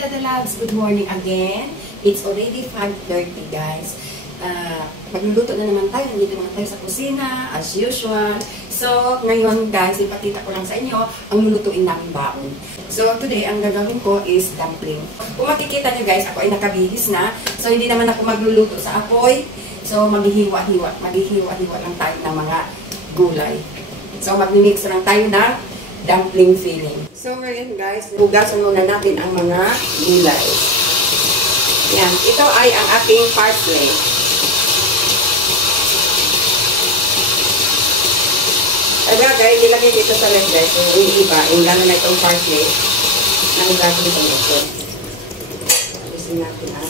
Kadadalags, good morning again. It's already 5:30 guys. Magluluto na naman tayo. Nandito naman tayo sa kusina, as usual. So, ngayon guys, ipakita ko lang sa inyo ang lulutuin namin baon. So, today, ang gagawin ko is dumpling. Kung makikita nyo guys, ako ay nakabihis na. So, hindi naman ako magluluto sa apoy. So, maghihiwa-hiwa lang tayo ng mga gulay. So, magmimix lang tayo ng dumpling filling. So, ngayon guys, hugasan muna natin ang mga gulay. Yan. Ito ay ang ating parsley. Agagay, nilagay dito sa left guys. So, yung iba, yung lalo na itong parsley, nahugasan ito ito. Alisin natin ang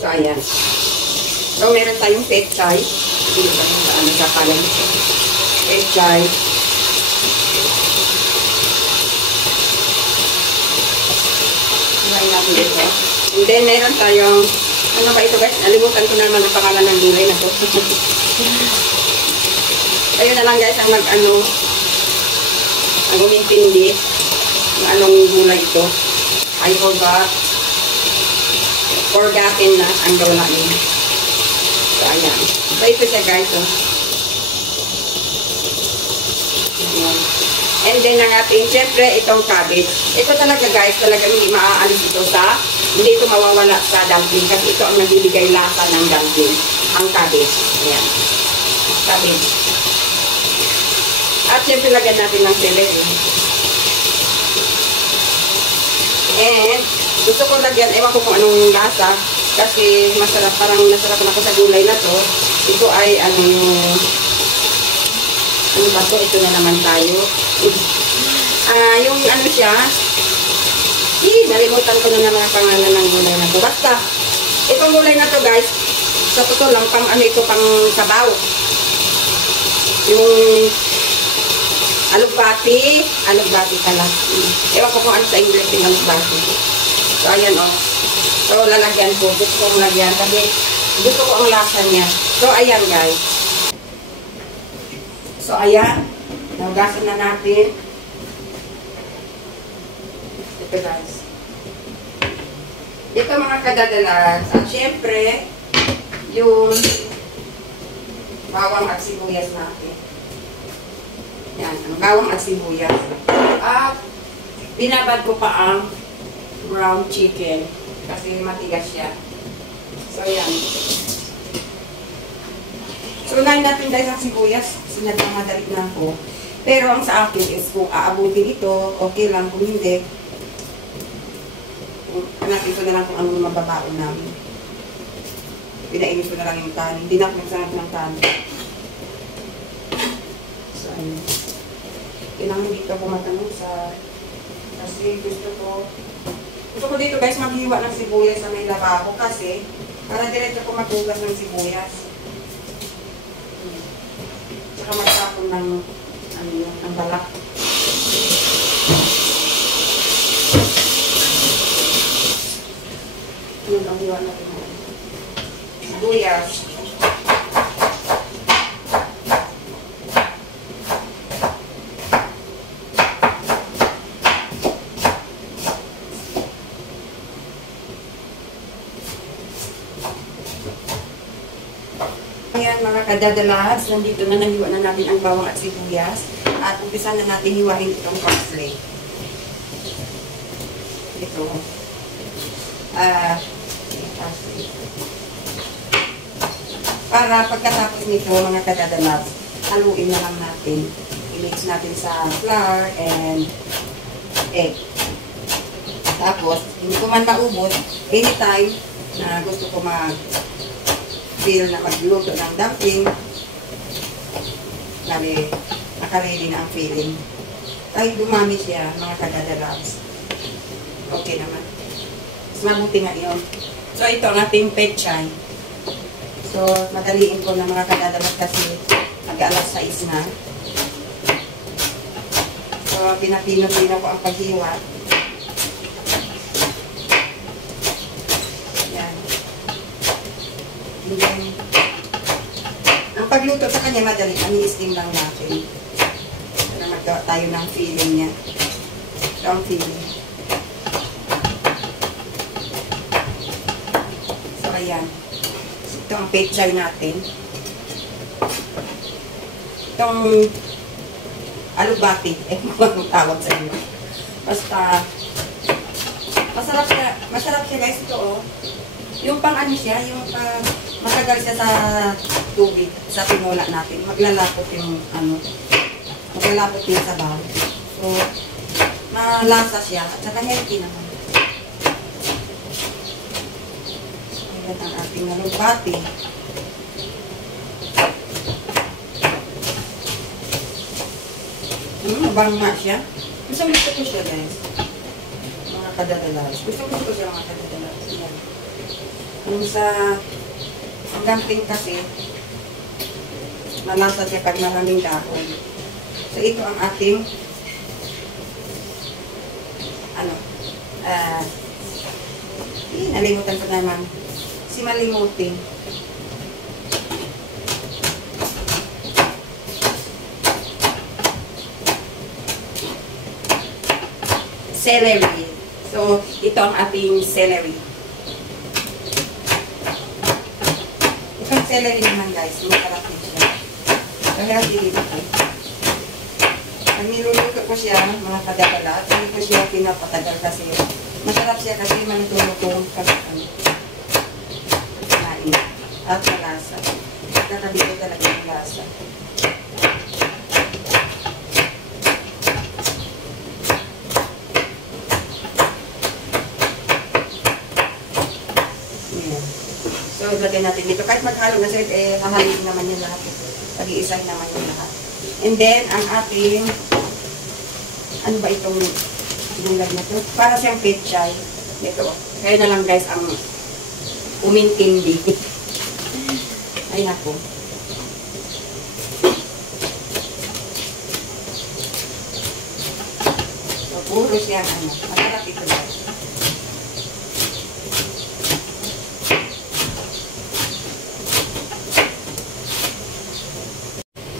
so, ayan. So, meron tayong pechay. Hindi ba ano sa palang pechay. Iwain natin ito. And then, meron tayong, ano ba ito guys? Nalimutan ko naman ang pangalan ng gulay na ito. Ayun na lang guys, ang ang umintindi ng anong gulay ito. I forgotten na ang gawa namin. So, ayan. So, ito siya guys. Oh. Ayan. And then, ang ating, siyempre, itong cabbage. Ito talaga guys, talaga hindi maaalis ito hindi ito mawawala sa dumpling kasi ito ang nagbibigay lasa ng dumpling. Ang cabbage. Ayan. Cabbage. At siyempre, lagyan natin ng celery. And, gusto ko lagyan, ewan ko kung anong lasa, kasi masarap, parang nasarapan ako sa gulay na to. Ito ay, ano ba to? Ito na naman tayo. Yung ano siya, nalimutan ko na naman ang pangalan ng gulay na to. Basta, itong gulay na to guys, sa totoo lang, pang ano ito, pang sabaw. Yung alugbati pala. Ewan ko kung ano sa English yung alugbati. So, ayan o. So, lalagyan ko. Gusto kong lagyan. Kasi, gusto ko ang lasa niya. So, ayan guys. So, ayan. Naugasan na natin. Ito guys. Ito mga kadadalas. At syempre, yung bawang at sibuyas natin. Yan. Ang bawang at sibuyas. At, binabad ko pa ang brown chicken kasi matigas siya. So, yan. So, unahin natin guys ang sibuyas. Sinadang madali na ako. Pero ang sa akin is kung aabutin ito, okay lang. Kung hindi, hanapin ko na lang kung anong mababaon namin. Pinainis ko na lang yung kanin. Hindi na ako nagsanap ng kanin. So, ayun. Kailangan dito ako matanong kasi gusto ko dito guys maghiwa ng sibuyas sa may lababo kasi para diretso ko maghugas ng sibuyas. Tsaka magtapon ng ng balak. Yun ang hiwa natin. Sibuyas. Ayan mga kadadalas, nandito na nahiwa na natin ang bawang at sibuyas at umpisa na natin hiwain itong parsley. Ito. Parsley. Para pagkatapos nito mga kadadalas, haluin na lang natin. I-mix natin sa flour and egg. Tapos, hindi ko man maubos, anytime na gusto ko feel na magluto ng dumpling, naka-ready na ang filling. Kahit dumami siya, mga kadadalags. Okay naman. Mas mabuti nga yun. So, ito ang ating pechay. So, madaliin ko na mga kadadalags kasi mag-alas 6 na. So, pinapino-pino ko ang paghiwa. Yan. And then, pagluto sa kanya, madali. Ani-steam lang natin. Para maggawa tayo ng filling niya. Ito ang filling. So, ayan. Ito ang pechay natin. Itong alubati. Mga tawag sa inyo. Basta, masarap siya guys. Ito oh. Yung pang ano siya, yung matagal siya sa tubig, sa pinula natin. Maglalapot yung ano, maglalapot yung sabaw. So, malasa siya at saka healthy naman. Ayan ang ating alubati. Mabangma siya. Gusto ko siya guys. Mga kadadalas. Gusto ko siya mga kadadalas. Ayan. Yung sa dumpling kasi, malasa siya pag maraming dahon. So, ito ang ating nalimutan ko naman. Si malimutin. Celery. So, ito ang ating celery. Itong celery naman guys, masarap din siya. Kaya dito ko. Pag niluluto ko siya, mga kadakala, hindi ko siya pinapatagal kasi masarap siya kasi manitulutong kakain. Kain. At malasa. Kakabito talaga yung lasa. So, ilagay natin dito. Kahit maghalo na sila, hahalin naman yung lahat. Pag-iisay naman yung lahat. And then, ang ating, ano ba itong gulay na ito? Para siyang pechay. Ito. Kaya na lang guys ang umintindi. Ay, ako. So, puro siyang ano. Masarap ito guys.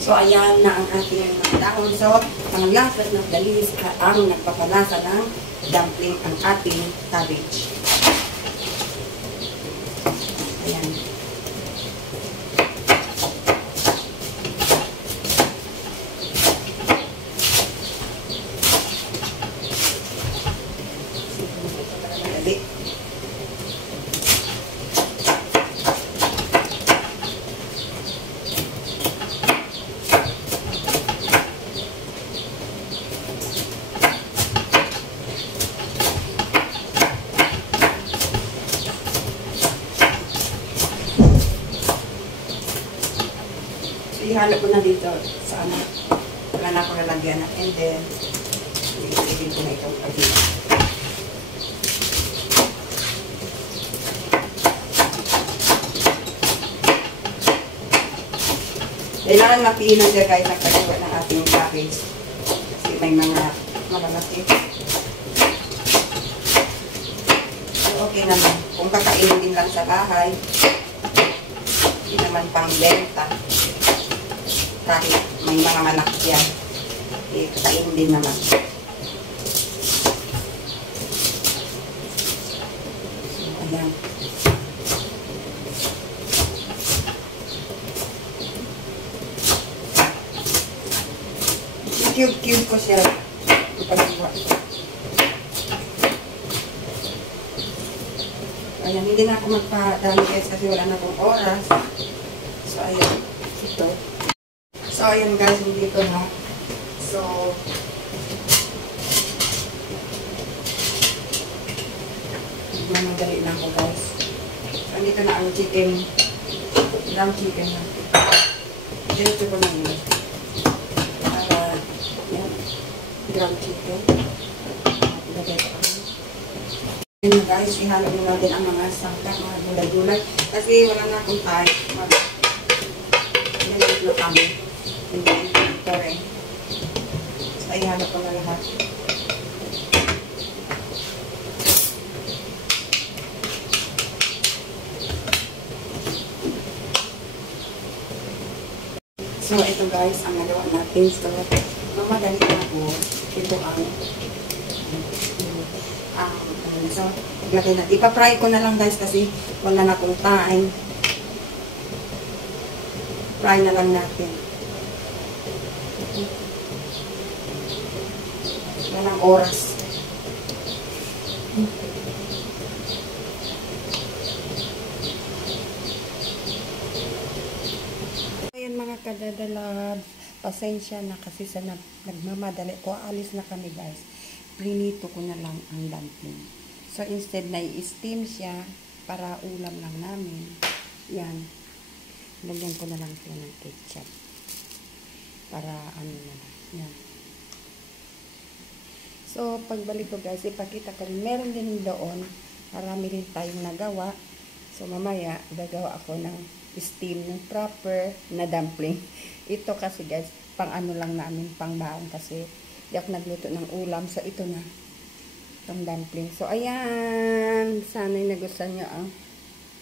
So, ayan na ang ating mga dahon. So, ang last but not the least, ang nagpapalasa ng dumpling, ang ating cabbage. Ayan. Ihalo ko na dito sa ano. Wala na akong lalagyan na. And then, iligin ko na itong pagina. Kailangan mapihinan siya guys ang pagkawa ng ating cabbage. Kasi may mga malalaki. So, okay naman. Kung kakainin din lang sa bahay, hindi naman pang benta. Kahit may mga malaki yan, kain din naman. So, ayan. I-cube ko siya. Ipagawa. Ayan, hindi na ako magpadami guys kasi wala na akong oras. So, ayan. Ito. So, ayan guys, dito na. So, madali lang ko guys. So, dito na ang chicken. Ilang chicken na. Dito ko na yun. Para, yan. Ilang chicken. Ilagay ko kami. Ayan guys, ihalo na natin ang mga sangka, mga gulay-gulay. Kasi wala na akong time. Ilagay na kami. Ito rin. So, ihalo ko na lahat. So, ito guys, ang nagawa natin. So, mamadali na po. Ito so, paglagay natin. Ipa-fry ko na lang guys kasi wala na akong time. Fry na lang natin. Walang oras. Ayan mga kadadalab, pasensya na kasi sa nagmamadali ko. Alis na kami guys. Prinito ko na lang ang dumpling. So instead na i-steam siya para ulam lang namin. Yan. Lagyan ko na lang siya ng ketchup. Para ano na lang. Yan. So pagbalik ko guys, ipakita ko rin. Meron din doon. Marami rin tayong nagawa. So mamaya, gagawa ako ng steam ng proper na dumpling. Ito kasi guys, pang ano lang namin, pang baon kasi di ako nagluto ng ulam. So ito na, itong dumpling. So ayan, sana'y nagustuhan nyo ang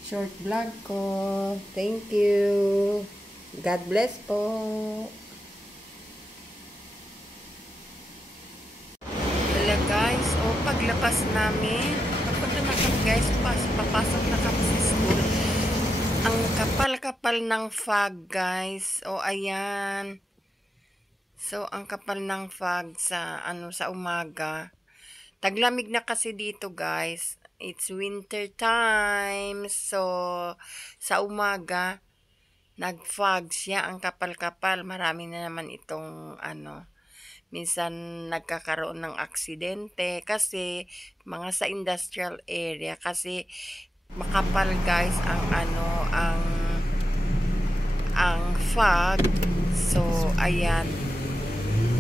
short vlog ko. Thank you. God bless po. Wala guys, paglabas namin, papunta na kami guys, papasok na kami sa school. Ang kapal-kapal ng fog guys. Ayan. So, ang kapal ng fog sa umaga. Taglamig na kasi dito guys. It's winter time. So, sa umaga, nag-fog siya. Ang kapal-kapal. Marami na naman itong minsan nagkakaroon ng aksidente kasi mga sa industrial area kasi makapal guys ang fog. So, ayan.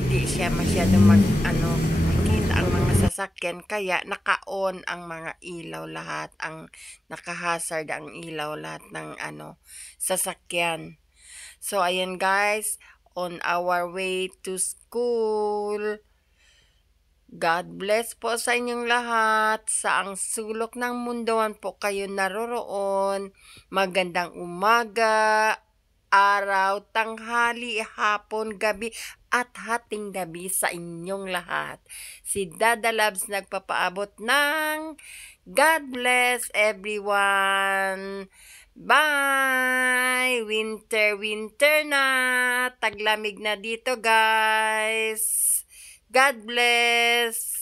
Hindi siya masyadong makita ang mga sasakyan kaya naka-on ang mga ilaw lahat, ang naka-hazard ang ilaw lahat ng sasakyan. So ayan guys, on our way to school. God bless po sa inyong lahat. Sa ang sulok ng mundoan po kayo naroroon. Magandang umaga, araw, tanghali, hapon, gabi, at hating gabi sa inyong lahat. Si Dada Labs nagpapaabot ng God bless everyone. Bye! Winter na. Taglamig na dito guys. God bless!